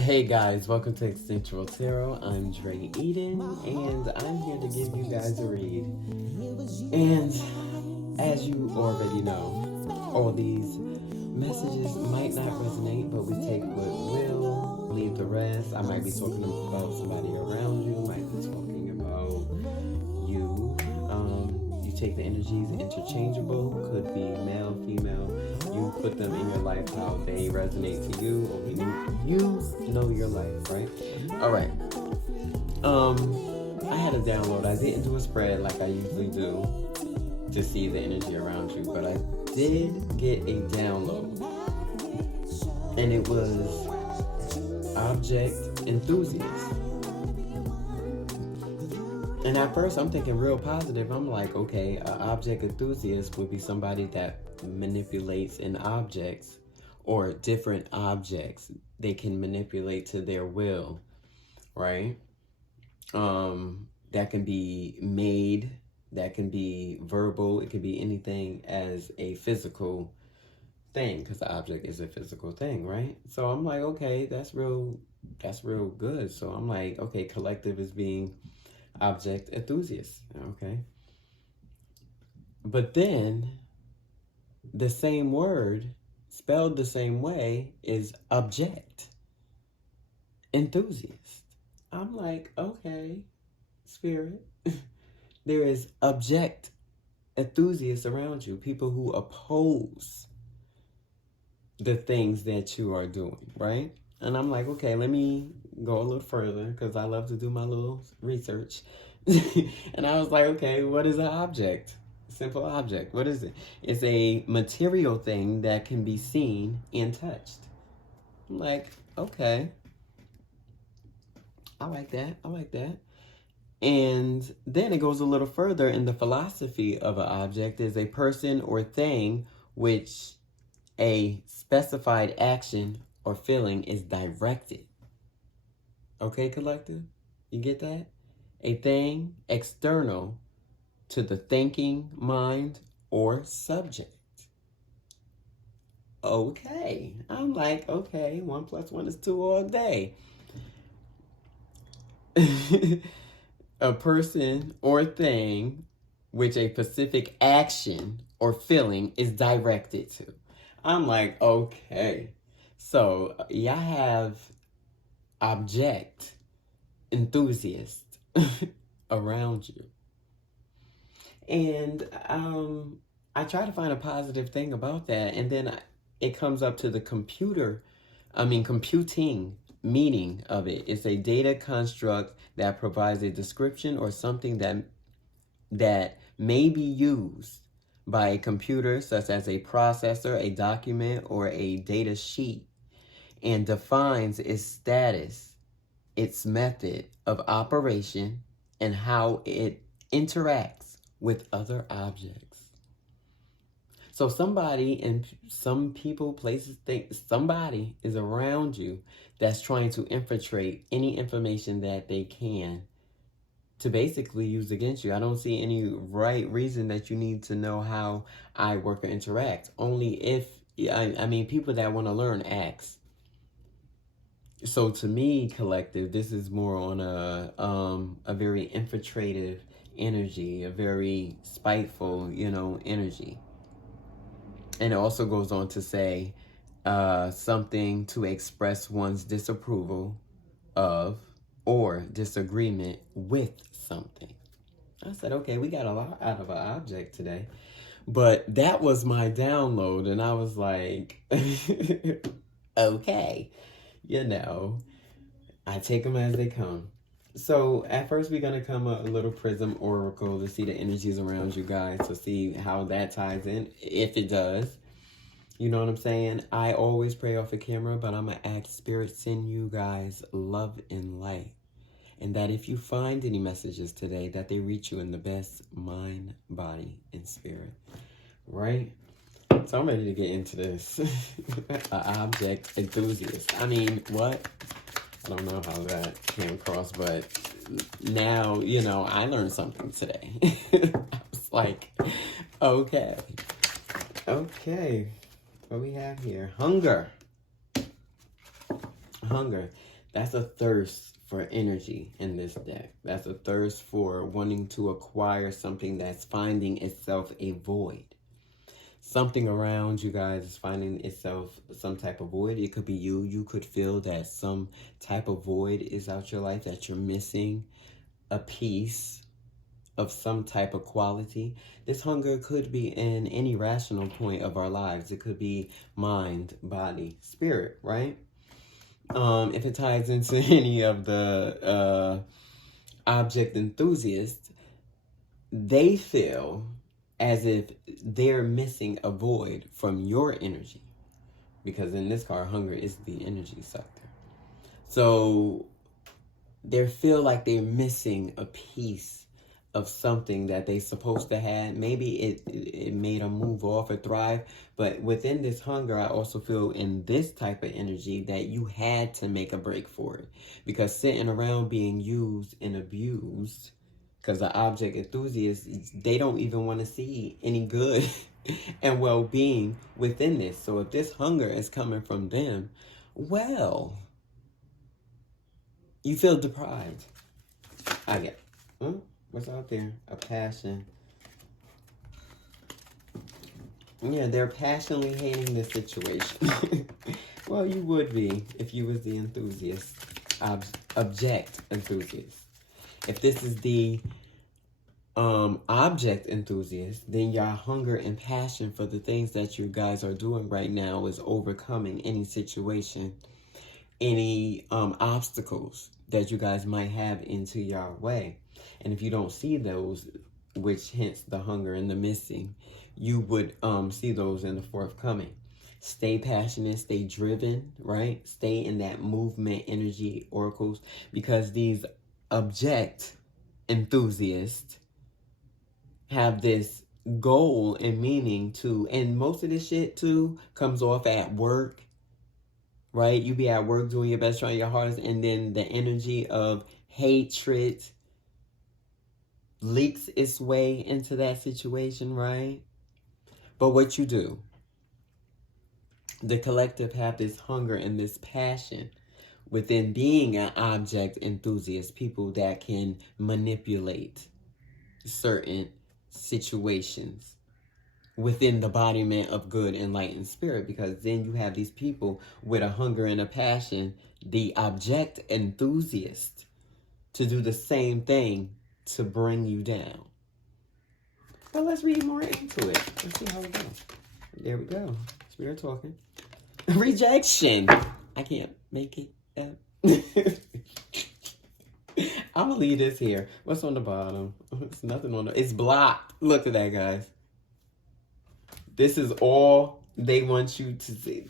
Hey guys, welcome to Extensional Tarot. I'm Dre Eden, and I'm here to give you guys a read. And as you already know, all these messages might not resonate, but we take what will, leave the rest. I might be talking about somebody around you, might be talking about you. You take the energies interchangeable, could be male, female. You put them in your life how they resonate to you, or you know your life, right? All right. I had a download. I didn't do a spread like I usually do to see the energy around you, but I did get a download, and it was Object Enthusiast. And at first, I'm thinking real positive. I'm like, okay, an object enthusiast would be somebody that manipulates in objects or different objects. They can manipulate to their will, right? That can be made, that can be verbal, it can be anything as a physical thing, because the object is a physical thing, right? So I'm like, okay, that's real good. So I'm like, okay, collective is being object enthusiast, okay? But then the same word spelled the same way is object enthusiast. I'm like, okay, spirit, there is object enthusiasts around you, people who oppose the things that you are doing, right? And I'm like, okay, let me go a little further, because I love to do my little research. And I was like, okay, what is an object? Simple object. What is it? It's a material thing that can be seen and touched. I'm like, okay. I like that. And then it goes a little further in the philosophy of an object is a person or thing which a specified action or feeling is directed. Okay, collective? You get that? A thing external to the thinking mind or subject. Okay. I'm like, okay, 1 + 1 is 2 all day. A person or thing which a specific action or feeling is directed to. I'm like, okay. So y'all have object enthusiast around you. And I try to find a positive thing about that. And then it comes up to the computing meaning of it. It's a data construct that provides a description or something that may be used by a computer, such as a processor, a document, or a data sheet, and defines its status, its method of operation, and how it interacts with other objects. So somebody and some people, places, think somebody is around you that's trying to infiltrate any information that they can to basically use against you. I don't see any right reason that you need to know how I work or interact. Only if, people that want to learn ask. So to me, collective, this is more on a very infiltrative energy, a very spiteful, energy. And it also goes on to say something to express one's disapproval of or disagreement with something. I said, okay, we got a lot out of an object today. But that was my download, and I was like, okay, I take them as they come. So at first we're going to come a little prism oracle to see the energies around you guys, to see how that ties in, if it does. You know what I'm saying? I always pray off the camera, but I'm going to ask Spirit send you guys love and light. And that if you find any messages today, that they reach you in the best mind, body, and spirit. Right? So I'm ready to get into this. An object enthusiast. I mean, what? I don't know how that came across, but now, I learned something today. I was like, okay. What we have here? Hunger. That's a thirst for energy in this deck. That's a thirst for wanting to acquire something that's finding itself a void. Something around you guys is finding itself some type of void. It could be you. You could feel that some type of void is out your life, that you're missing a piece of some type of quality. This hunger could be in any rational point of our lives. It could be mind, body, spirit, right? If it ties into any of the object enthusiasts, they feel as if they're missing a void from your energy. Because in this card, hunger is the energy sector. So they feel like they're missing a piece of something that they supposed to have. Maybe it made them move off or thrive. But within this hunger, I also feel in this type of energy that you had to make a break for it. Because sitting around being used and abused, because the object enthusiasts, they don't even want to see any good and well-being within this. So if this hunger is coming from them, well, you feel deprived. I get. What's out there? A passion. Yeah, they're passionately hating the situation. Well, you would be if you was the enthusiast, object enthusiast. If this is the object enthusiast, then your hunger and passion for the things that you guys are doing right now is overcoming any situation, any obstacles that you guys might have into your way. And if you don't see those, which hence the hunger and the missing, you would see those in the forthcoming. Stay passionate, stay driven, right? Stay in that movement energy oracles, because these object enthusiasts have this goal and meaning to, and most of this shit too comes off at work, right? You be at work doing your best, trying your hardest, and then the energy of hatred leaks its way into that situation, right? But what you do, the collective have this hunger and this passion within being an object enthusiast, people that can manipulate certain situations within the embodiment of good enlightened spirit, because then you have these people with a hunger and a passion, the object enthusiast, to do the same thing to bring you down. But let's read more into it. Let's see how it goes. There we go. Spirit talking. Rejection. I can't make it up. I'm gonna leave this here. What's on the bottom? It's nothing on the. It's blocked. Look at that, guys. This is all they want you to see.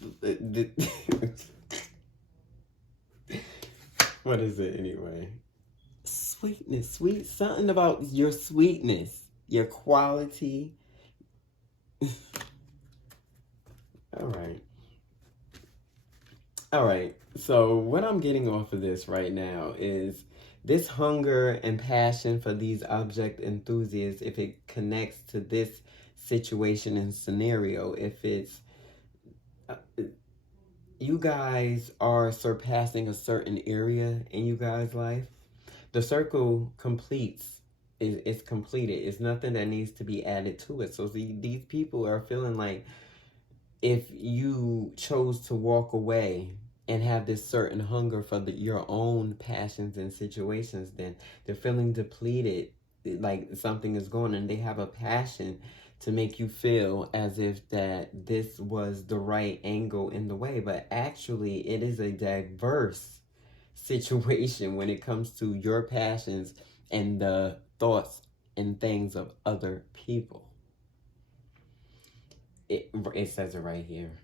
What is it anyway? Sweetness, sweet. Something about your sweetness, your quality. All right. So what I'm getting off of this right now is this hunger and passion for these object enthusiasts, if it connects to this situation and scenario, if it's you guys are surpassing a certain area in you guys' life, the circle completes. It's completed. It's nothing that needs to be added to it. So these people are feeling like if you chose to walk away and have this certain hunger for your own passions and situations, then they're feeling depleted, like something is going on, and they have a passion to make you feel as if that this was the right angle in the way. But actually, it is a diverse situation when it comes to your passions and the thoughts and things of other people. It says it right here.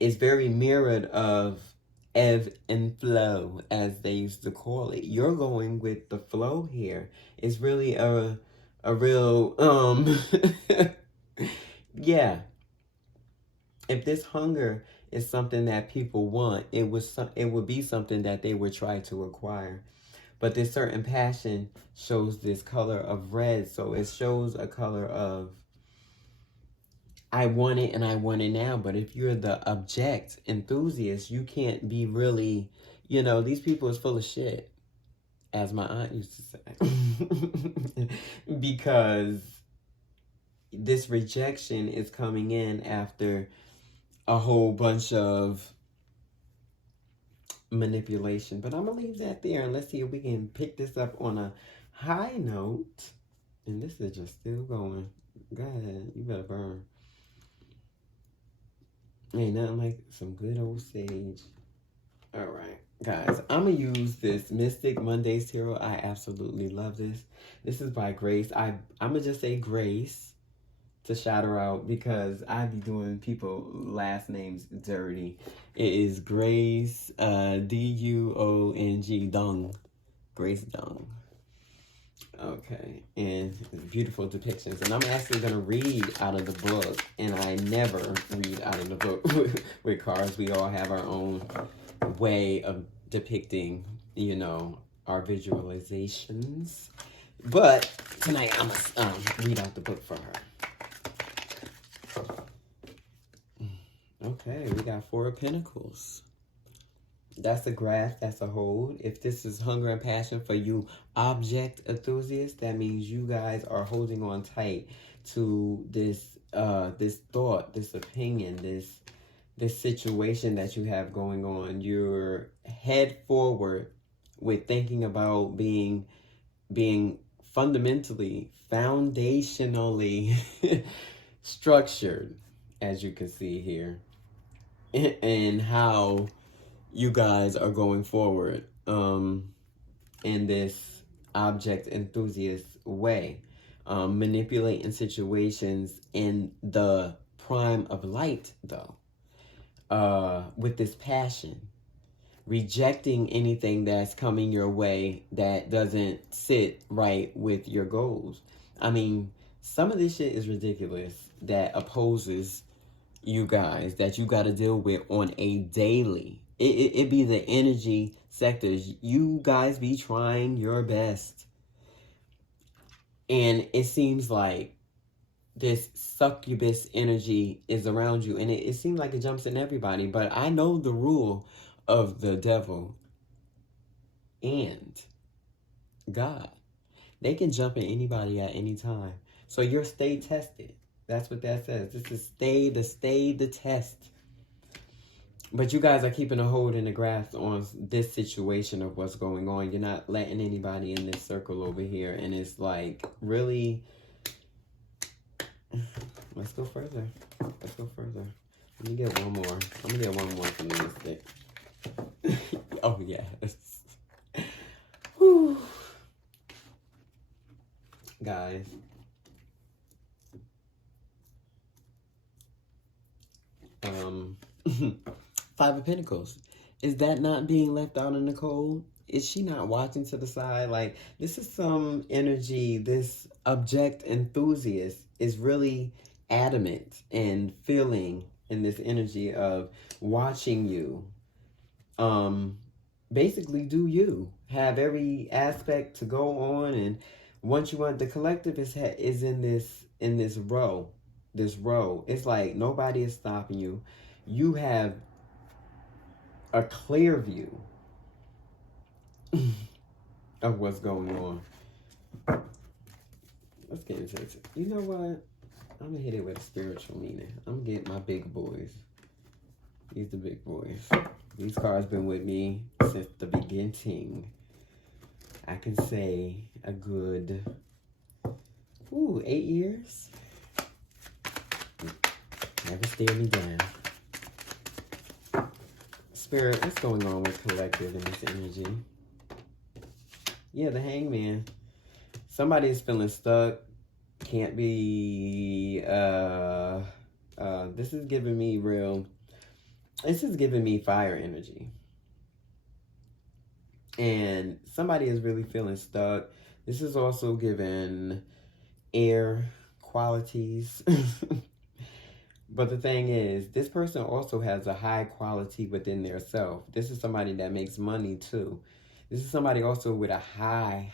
It's very mirrored of ebb and flow, as they used to call it. You're going with the flow here. It's really a real yeah. If this hunger is something that people want, it would be something that they would try to acquire. But this certain passion shows this color of red, so it shows a color of I want it and I want it now. But if you're the object enthusiast, you can't be really, these people is full of shit, as my aunt used to say. Because this rejection is coming in after a whole bunch of manipulation. But I'm going to leave that there and let's see if we can pick this up on a high note. And this is just still going. Go ahead. You better burn. Ain't nothing like some good old sage. All right, guys. I'm going to use this Mystic Mondays Tarot. I absolutely love this. This is by Grace. I'm going to just say Grace to shout her out because I be doing people last names dirty. It is Grace, D-U-O-N-G, Dung. Grace Dung. Okay, and beautiful depictions. And I'm actually going to read out of the book, and I never read out of the book with cards. We all have our own way of depicting, our visualizations. But tonight I'm going to read out the book for her. Okay, we got Four of Pentacles. That's a grasp, that's a hold. If this is hunger and passion for you object enthusiasts, that means you guys are holding on tight to this this thought, this opinion, this situation that you have going on. You're head forward with thinking about being fundamentally, foundationally structured, as you can see here, and how you guys are going forward in this object enthusiast way, manipulating situations in the prime of light, though, with this passion, rejecting anything that's coming your way that doesn't sit right with your goals. I mean, some of this shit is ridiculous that opposes you guys, that you got to deal with on a daily. It be the energy sectors. You guys be trying your best. And it seems like this succubus energy is around you. And it seems like it jumps in everybody. But I know the rule of the devil and God. They can jump in anybody at any time. So you're stay tested. That's what that says. This is stay the test. But you guys are keeping a hold and a grasp on this situation of what's going on. You're not letting anybody in this circle over here. And it's like, really, let's go further. Let's go further. Let me get one more. I'm going to get one more from the Mystic. Oh, yes. Whew. Guys. Five of Pentacles. Is that not being left out in the cold? Is she not watching to the side? Like, this is some energy. This object enthusiast is really adamant and feeling in this energy of watching you. Basically do you. Have every aspect to go on, and once you want, the collective is in this row. This row. It's like nobody is stopping you. You have a clear view of what's going on. Let's get into it. You know what? I'm gonna hit it with a spiritual meaning. I'm gonna get my big boys. These the big boys. These cards been with me since the beginning. I can say a good 8 years. Never stare me down. Spirit, what's going on with collective in this energy? Yeah, the Hangman. Somebody is feeling stuck. Can't be, this is giving me fire energy. And somebody is really feeling stuck. This is also giving air qualities. But the thing is, this person also has a high quality within their self. This is somebody that makes money too. This is somebody also with a high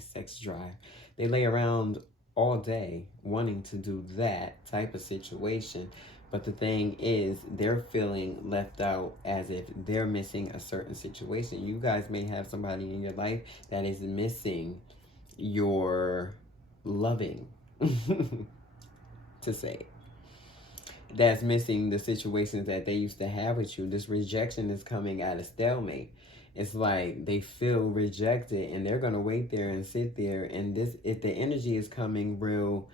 sex drive. They lay around all day wanting to do that type of situation. But the thing is, they're feeling left out as if they're missing a certain situation. You guys may have somebody in your life that is missing your loving, to say, that's missing the situations that they used to have with you. This rejection is coming at a stalemate. It's like they feel rejected and they're gonna wait there and sit there. And this, if the energy is coming real,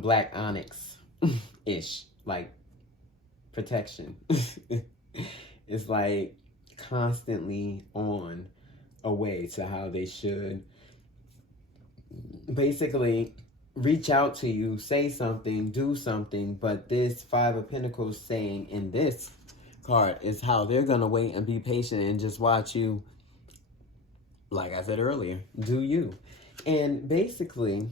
black onyx ish, like protection. It's like constantly on a way to how they should basically reach out to you, say something, do something. But this Five of Pentacles saying in this card is how they're going to wait and be patient and just watch you, like I said earlier, do you. And basically,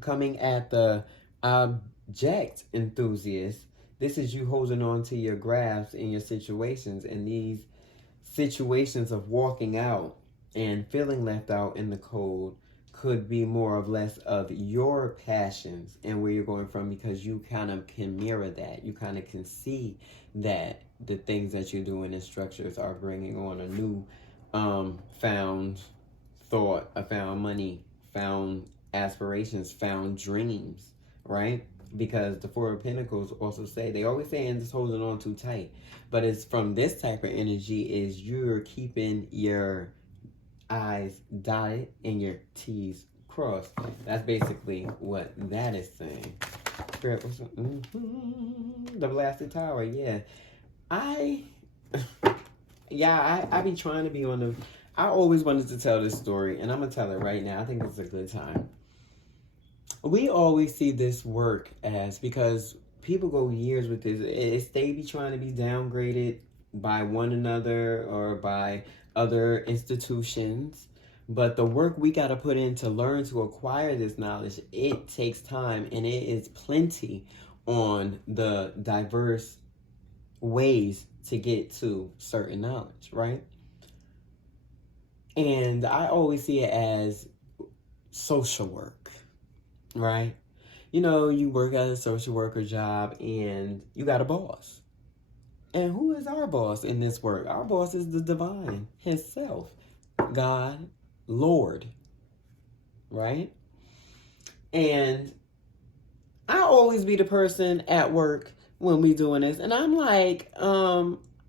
coming at the object enthusiast, this is you holding on to your grasp in your situations, and these situations of walking out and feeling left out in the cold could be more or less of your passions and where you're going from, because you kind of can mirror that. You kind of can see that the things that you're doing in structures are bringing on a new found thought, a found money, found aspirations, found dreams, right? Because the Four of Pentacles also say, they always say, and just holding on too tight. But it's from this type of energy is you're keeping your I's dotted and your T's crossed. That's basically what that is saying. Spirit, the blasted tower, yeah. I be trying to be on the... I always wanted to tell this story, and I'm going to tell it right now. I think it's a good time. We always see this work as, because people go years with this, it's they be trying to be downgraded by one another or by other institutions. But the work we got to put in to learn to acquire this knowledge, it takes time, and it is plenty on the diverse ways to get to certain knowledge, right? And I always see it as social work, right? You know, you work at a social worker job and you got a boss. And who is our boss in this work? Our boss is the divine himself, God, Lord, right? And I always be the person at work when we doing this. And I'm like,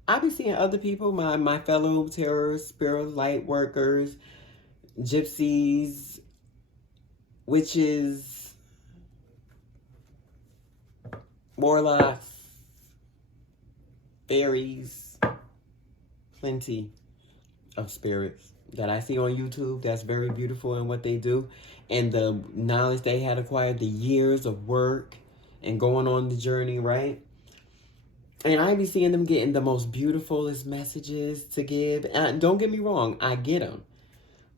I be seeing other people, my fellow terror, spirit light workers, gypsies, witches, warlocks, fairies, plenty of spirits that I see on YouTube that's very beautiful in what they do, and the knowledge they had acquired, the years of work and going on the journey, right? And I be seeing them getting the most beautifulest messages to give. And don't get me wrong, I get them.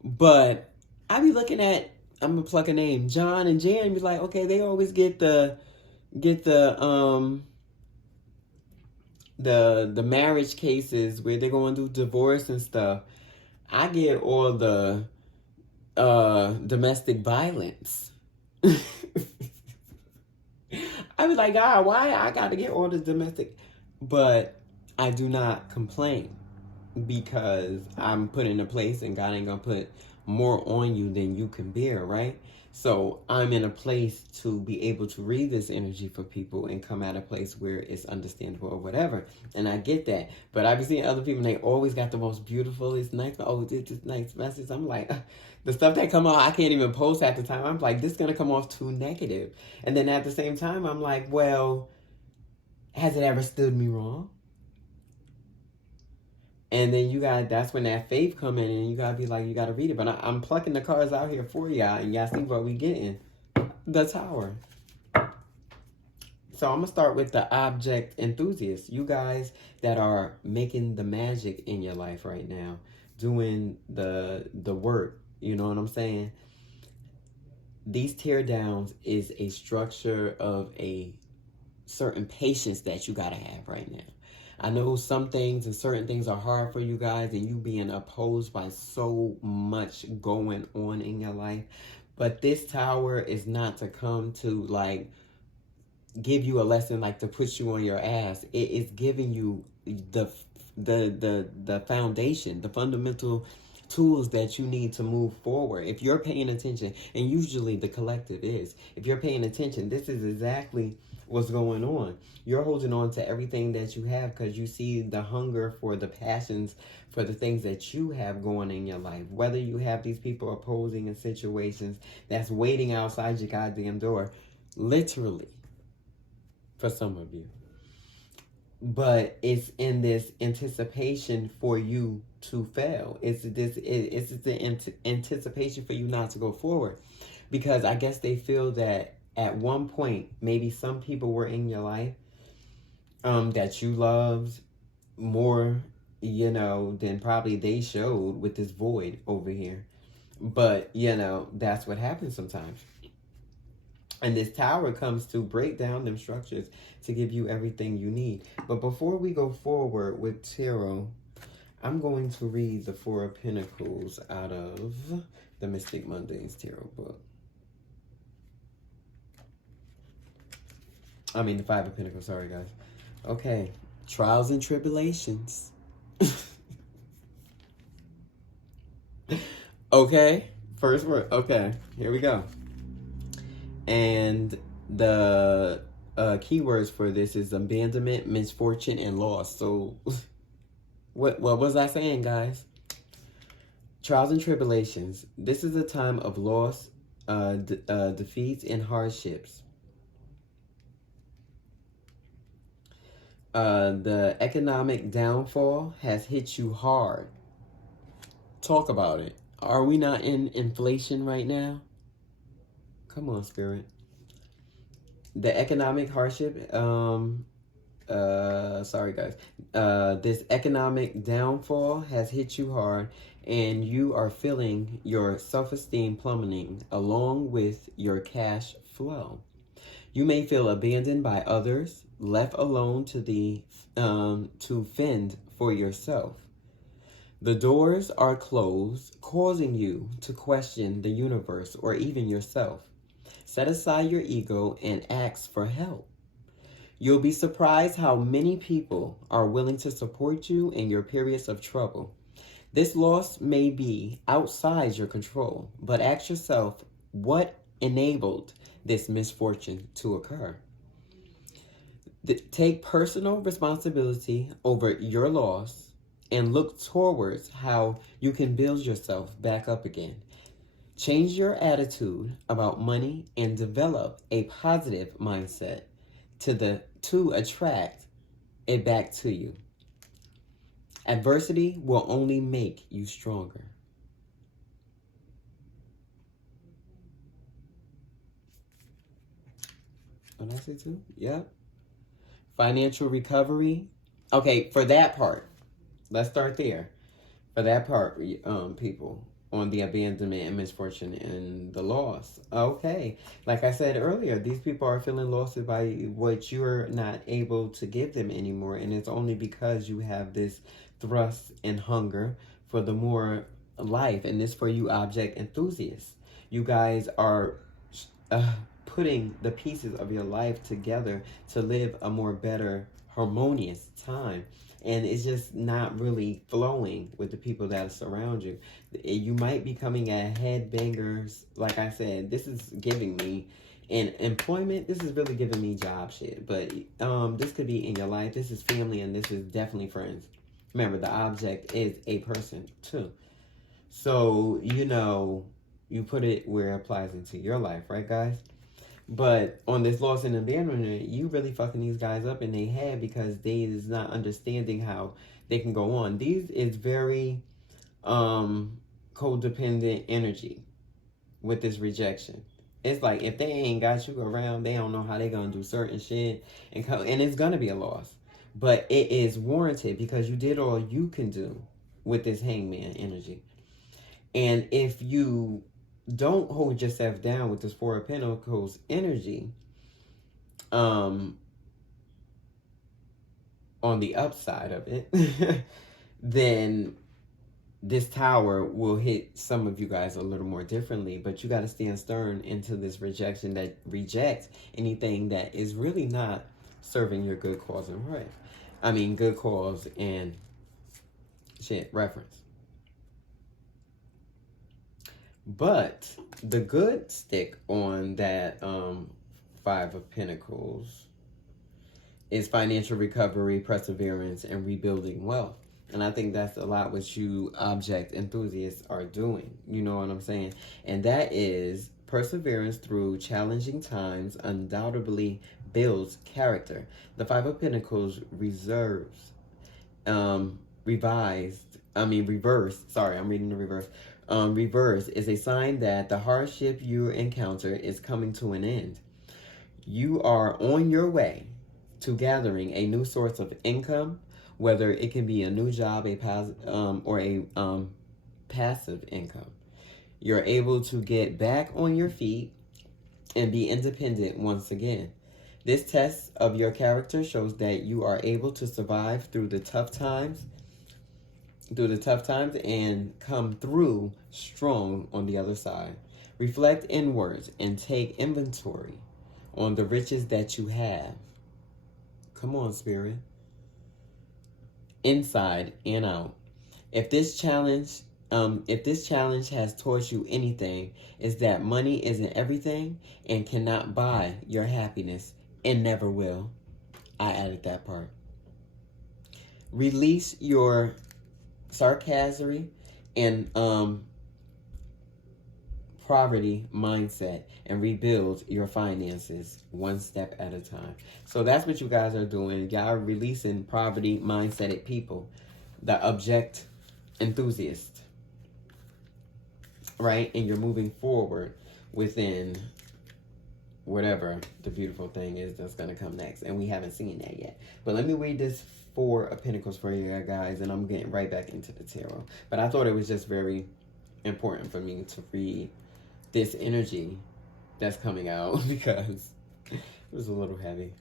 But I be looking at, I'm gonna pluck a name, John and Jan, and be like, okay, they always get the marriage cases where they're going through divorce and stuff. I get all the domestic violence. I be like, God, why I gotta get all the domestic? But I do not complain, because I'm put in a place and God ain't gonna put more on you than you can bear, right? So I'm in a place to be able to read this energy for people and come at a place where it's understandable or whatever. And I get that. But I've been seeing other people and they always got the most beautiful, it's nice, oh, this nice message. I'm like, the stuff that come out, I can't even post at the time. I'm like, this is going to come off too negative. And then at the same time, I'm like, well, has it ever stood me wrong? And then that's when that faith come in, and you gotta be like, you gotta read it. But I'm plucking the cards out here for y'all, and y'all see what we getting. The Tower. So I'm gonna start with the object enthusiast. You guys that are making the magic in your life right now, doing the work, you know what I'm saying? These teardowns is a structure of a certain patience that you gotta have right now. I know some things and certain things are hard for you guys, and you being opposed by so much going on in your life. But this tower is not to come to like give you a lesson, like to put you on your ass. It is giving you the foundation, the fundamental tools that you need to move forward. If you're paying attention, and usually the collective is, if you're paying attention, this is exactly what's going on. You're holding on to everything that you have because you see the hunger for the passions for the things that you have going in your life. Whether you have these people opposing in situations that's waiting outside your goddamn door, literally, for some of you. But it's in this anticipation for you to fail. It's the anticipation for you not to go forward, because I guess they feel that at one point maybe some people were in your life that you loved more, than probably they showed with this void over here. But that's what happens sometimes. And this tower comes to break down them structures to give you everything you need. But before we go forward with tarot, I'm going to read the Four of Pentacles out of the Mystic Mondays tarot book. I mean, the Five of Pentacles, sorry guys. Okay, trials and tribulations. Okay, first word. Okay, here we go. And the keywords for this is abandonment, misfortune, and loss. So, what was I saying, guys? Trials and tribulations. This is a time of loss, defeats, and hardships. The economic downfall has hit you hard. Talk about it. Are we not in inflation right now? Come on, Spirit. The economic hardship, sorry guys. This economic downfall has hit you hard, and you are feeling your self-esteem plummeting along with your cash flow. You may feel abandoned by others, left alone to fend for yourself. The doors are closed, causing you to question the universe or even yourself. Set aside your ego and ask for help. You'll be surprised how many people are willing to support you in your periods of trouble. This loss may be outside your control, but ask yourself what enabled this misfortune to occur. Take personal responsibility over your loss and look towards how you can build yourself back up again. Change your attitude about money and develop a positive mindset to attract it back to you. Adversity will only make you stronger. What did I say too? Yep. Financial recovery. Okay, for that part, let's start there. For that part, people, on the abandonment and misfortune and the loss. Okay, like I said earlier, these people are feeling lost by what you're not able to give them anymore, and it's only because you have this thrust and hunger for the more life, and this for you object enthusiasts. You guys are putting the pieces of your life together to live a more better, harmonious time. And it's just not really flowing with the people that surround you. You might be coming at headbangers. Like I said, this is giving me in employment. This is really giving me job shit. But this could be in your life. This is family, and this is definitely friends. Remember, the object is a person too. So, you put it where it applies into your life, right, guys? But on this loss and abandonment, you really fucking these guys up in their head because they is not understanding how they can go on. These is very codependent energy with this rejection. It's like if they ain't got you around, they don't know how they gonna do certain shit, and it's gonna be a loss. But it is warranted because you did all you can do with this hangman energy. And if you don't hold yourself down with this Four of Pentacles energy, on the upside of it, then this tower will hit some of you guys a little more differently, but you got to stand stern into this rejection that rejects anything that is really not serving your good cause and right. I mean, good cause and shit reference. But the good stick on that Five of Pentacles is financial recovery, perseverance, and rebuilding wealth. And I think that's a lot what you object enthusiasts are doing. You know what I'm saying? And that is perseverance through challenging times undoubtedly builds character. The Five of Pentacles reverse. Sorry, I'm reading the reverse. Reverse is a sign that the hardship you encounter is coming to an end. You are on your way to gathering a new source of income, whether it can be a new job, or a passive income. You're able to get back on your feet and be independent once again. This test of your character shows that you are able to survive through the tough times and come through strong on the other side. Reflect inwards and take inventory on the riches that you have. Come on, Spirit. Inside and out. If this challenge has taught you anything, is that money isn't everything and cannot buy your happiness and never will. I added that part. Release your sarcasm and poverty mindset and rebuild your finances one step at a time. So that's what you guys are doing. Y'all are releasing poverty mindseted people, the object enthusiast, right? And you're moving forward within whatever the beautiful thing is that's going to come next. And we haven't seen that yet. But let me read this Four of Pentacles for you guys, and I'm getting right back into the tarot. But I thought it was just very important for me to read this energy that's coming out because it was a little heavy.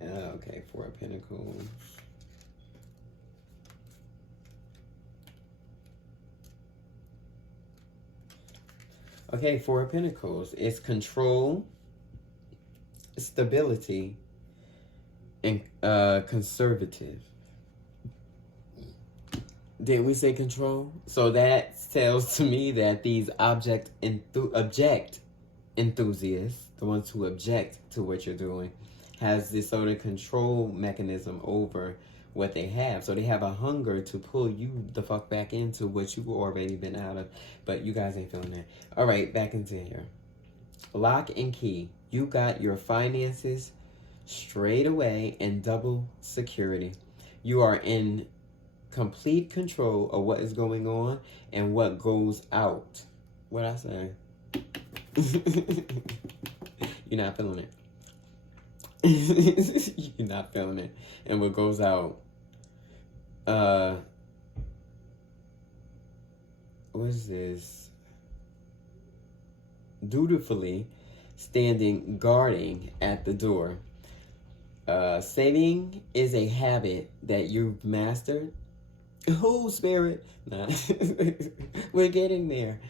Okay, Four of Pentacles. Okay, Four of Pentacles. It's control, stability, and conservative. Didn't we say control? So that tells to me that these object enthusiasts, the ones who object to what you're doing, has this sort of control mechanism over what they have. So they have a hunger to pull you the fuck back into what you've already been out of. But you guys ain't feeling that. All right, back into here. Lock and key. You got your finances straight away and double security. You are in complete control of what is going on and what goes out. What I say? You're not feeling it. You're not feeling it. And what goes out. What is this? Dutifully standing guarding at the door. Saving is a habit that you've mastered. Oh, Spirit. Nah. We're getting there.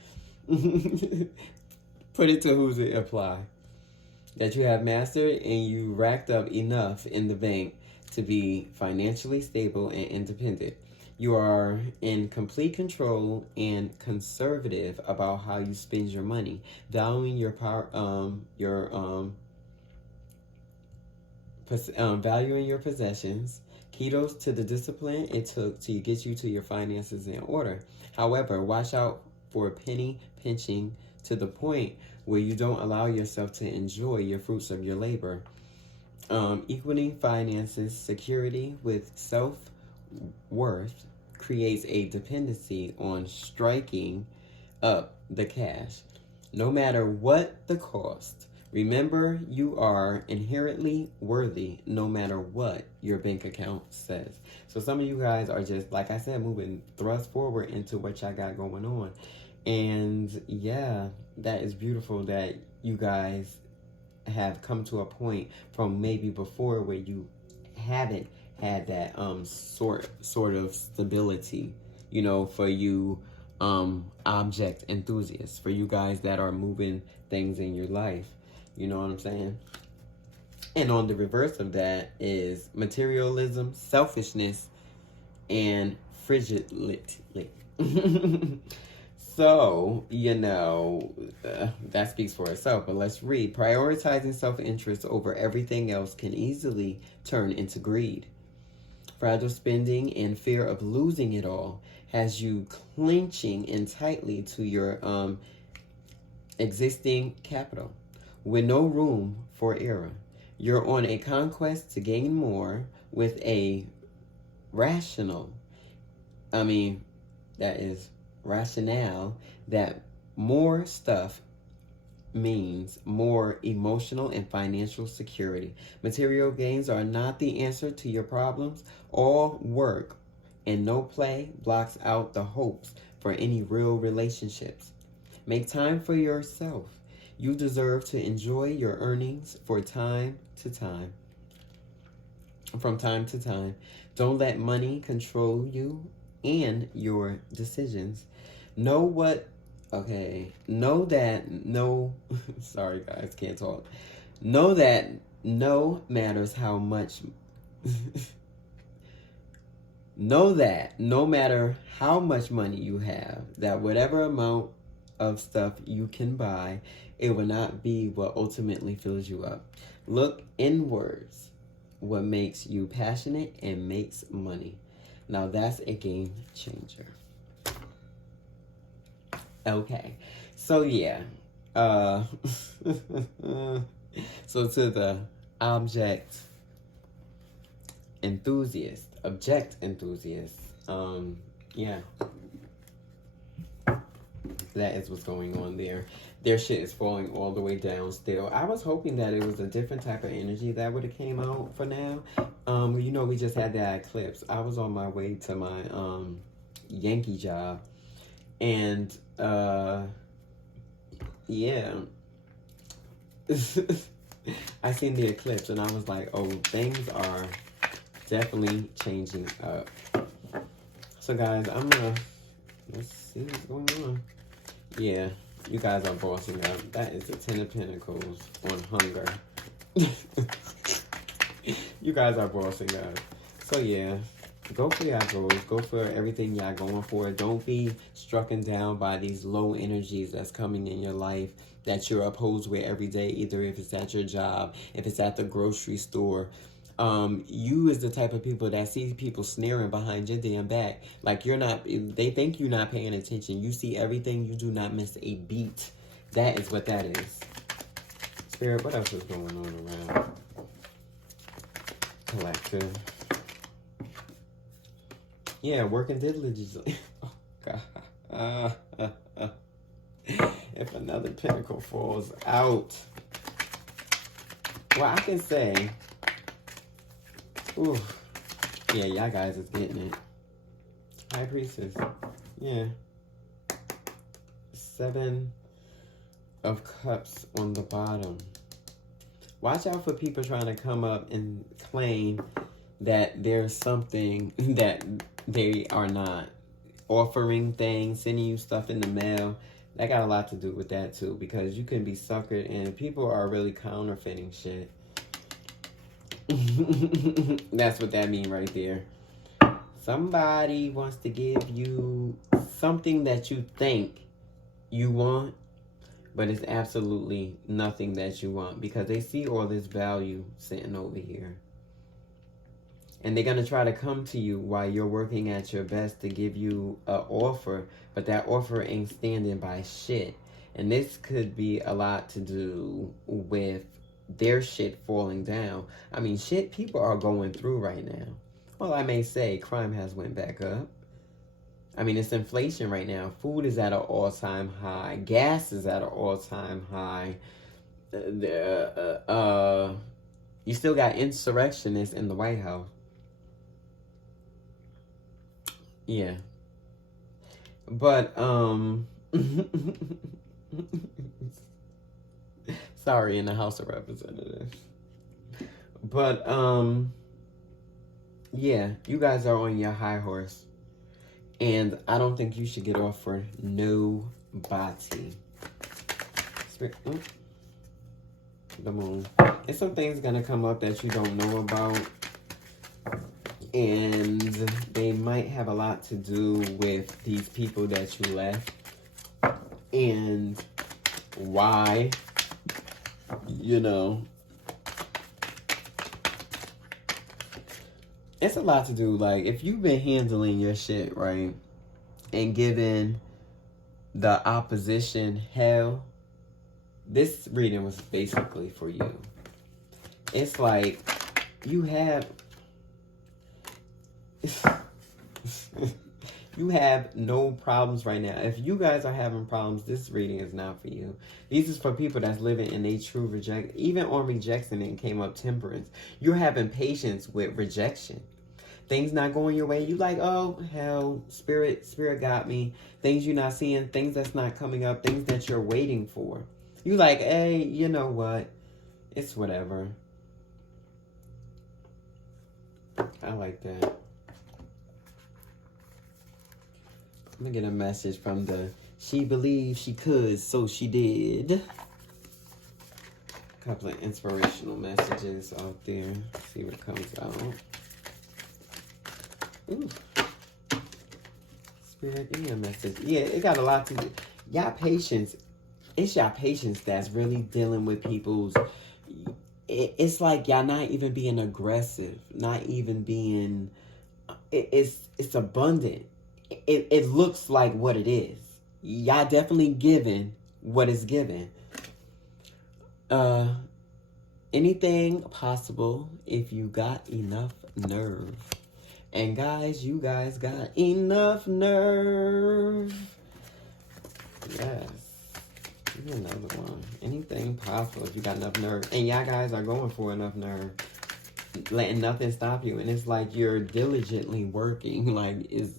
Put it to who's it apply. That you have mastered and you racked up enough in the bank to be financially stable and independent. You are in complete control and conservative about how you spend your money, valuing your valuing your possessions. Kudos to the discipline it took to get you to your finances in order. However, watch out for penny pinching to the point where you don't allow yourself to enjoy your fruits of your labor. Equaling finances, security with self-worth creates a dependency on striking up the cash, no matter what the cost. Remember, you are inherently worthy no matter what your bank account says. So some of you guys are just, like I said, moving thrust forward into what y'all got going on. And yeah, that is beautiful that you guys have come to a point from maybe before where you haven't had that sort of stability you know, for you object enthusiasts, for you guys that are moving things in your life. You know what I'm saying? And on the reverse of that is materialism, selfishness, and frigidity. So, you know, that speaks for itself. But let's read. Prioritizing self-interest over everything else can easily turn into greed. Fragile spending and fear of losing it all has you clenching in tightly to your existing capital with no room for error. You're on a conquest to gain more with a rational, that is rationale that more stuff means more emotional and financial security. Material gains are not the answer to your problems. All work and no play blocks out the hopes for any real relationships. Make time for yourself. You deserve to enjoy your earnings from time to time. Don't let money control you and your decisions. Know that sorry guys, can't talk. Know that no matters how much know that no matter how much money you have, that whatever amount of stuff you can buy, it will not be what ultimately fills you up. Look inwards. What makes you passionate and makes money. Now that's a game changer. Okay, so yeah, so to the object enthusiast, yeah, that is what's going on there. Their shit is falling all the way down still. I was hoping that it was a different type of energy that would have came out for now. You know, we just had that eclipse. I was on my way to my Yankee job, and yeah. I seen the eclipse and I was like, oh, things are definitely changing up. So guys, let's see what's going on. Yeah, you guys are bossing up. That is the 10 of Pentacles on hunger. You guys are bossing up. So yeah, go for y'all goals. Go for everything y'all going for. Don't be struck down by these low energies that's coming in your life that you're opposed with every day, either if it's at your job, if it's at the grocery store. You is the type of people that see people sneering behind your damn back. Like they think you're not paying attention. You see everything, you do not miss a beat. That is what that is. Spirit, what else is going on around? Collective. Yeah, working diligently. Oh, God. If another pentacle falls out. Well, I can say, ooh, yeah, y'all guys is getting it. High Priestess. Yeah. 7 of Cups on the bottom. Watch out for people trying to come up and claim that there's something that they are not. Offering things, sending you stuff in the mail. That got a lot to do with that too, because you can be suckered and people are really counterfeiting shit. That's what that means right there. Somebody wants to give you something that you think you want, but it's absolutely nothing that you want, because they see all this value sitting over here. And they're going to try to come to you while you're working at your best to give you an offer, but that offer ain't standing by shit. And this could be a lot to do with their shit falling down. I mean, shit people are going through right now. Well, I may say crime has went back up. I mean, it's inflation right now. Food is at an all-time high. Gas is at an all-time high. You still got insurrectionists in the White House. Yeah. But, sorry, in the House of Representatives. But, yeah, you guys are on your high horse. And I don't think you should get off for nobody. The moon. And some things gonna come up that you don't know about. And they might have a lot to do with these people that you left. And why, you know. It's a lot to do. Like, if you've been handling your shit, right, and giving the opposition hell, this reading was basically for you. It's like you have you have no problems right now. If you guys are having problems, this reading is not for you. This is for people that's living in a true rejection. Even on rejection, it came up temperance. You're having patience with rejection. Things not going your way. You like, oh, hell, spirit got me. Things you're not seeing, things that's not coming up, things that you're waiting for. You like, hey, you know what? It's whatever. I like that. I'm gonna get a message from the she believed she could, so she did. A couple of inspirational messages out there. See what comes out. Ooh. Spirit, give me a message. Yeah, it got a lot to do. Y'all patience. It's y'all patience that's really dealing with people's. It's like y'all not even being aggressive, not even being. It's abundant. It looks like what it is. Y'all definitely giving what is given. Anything possible if you got enough nerve. And guys, you guys got enough nerve. Yes. Give me another one. Anything possible if you got enough nerve. And y'all guys are going for enough nerve. Letting nothing stop you. And it's like you're diligently working. Like, it's...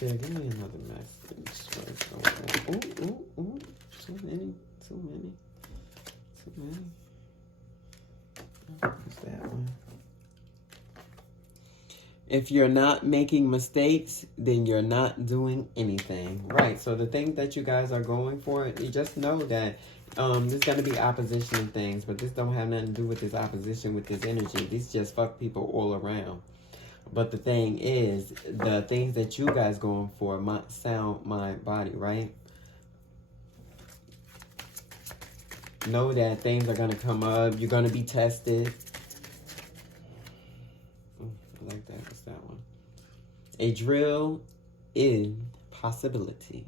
Yeah, give me another message. Ooh. Too many. What's that one? If you're not making mistakes, then you're not doing anything. Right, so the things that you guys are going for, you just know that there's going to be opposition and things, but this don't have nothing to do with this opposition, with this energy. These just fuck people all around. But the thing is, the things that you guys going for, sound, mind, body, right? Know that things are going to come up. You're going to be tested. I like that. What's that one? A drill in possibility.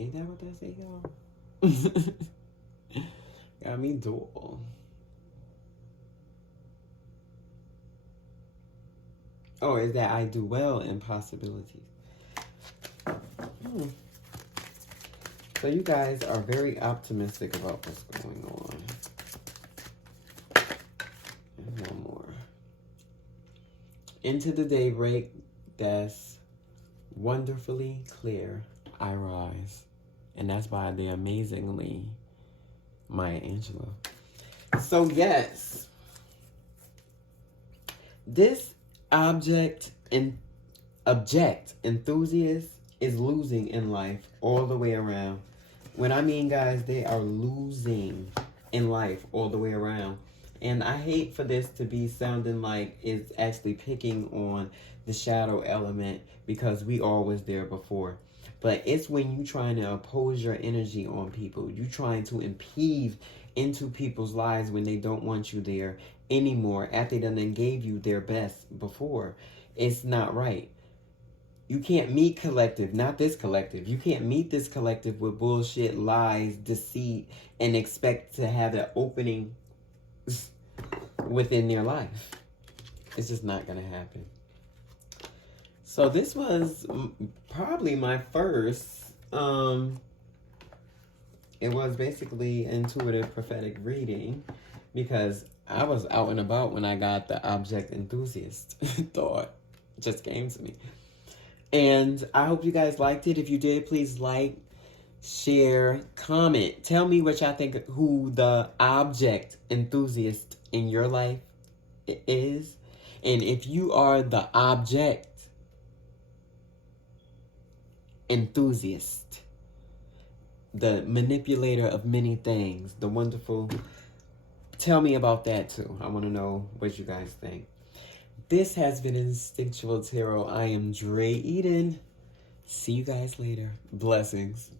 Ain't that what that say, y'all? Got me dual. Oh, is that I do well in possibilities. So you guys are very optimistic about what's going on. And one more. Into the daybreak that's wonderfully clear, I rise. And that's by the amazingly Maya Angelou. So yes, this object enthusiast is losing in life all the way around. When I mean, guys, they are losing in life all the way around. And I hate for this to be sounding like it's actually picking on the shadow element, because we all was there before. But it's when you trying to oppose your energy on people. You trying to impede into people's lives when they don't want you there anymore, after they done gave you their best before. It's not right. You can't meet collective, not this collective. You can't meet this collective with bullshit, lies, deceit, and expect to have an opening within their life. It's just not going to happen. So this was probably my first, it was basically intuitive prophetic reading, because I was out and about when I got the object enthusiast thought. Just came to me. And I hope you guys liked it. If you did, please like, share, comment. Tell me what y'all think, who the object enthusiast in your life is. And if you are the object enthusiast, the manipulator of many things, the wonderful, tell me about that too. I want to know what you guys think. This has been Instinctual Tarot. I am Dre Eden. See you guys later. Blessings.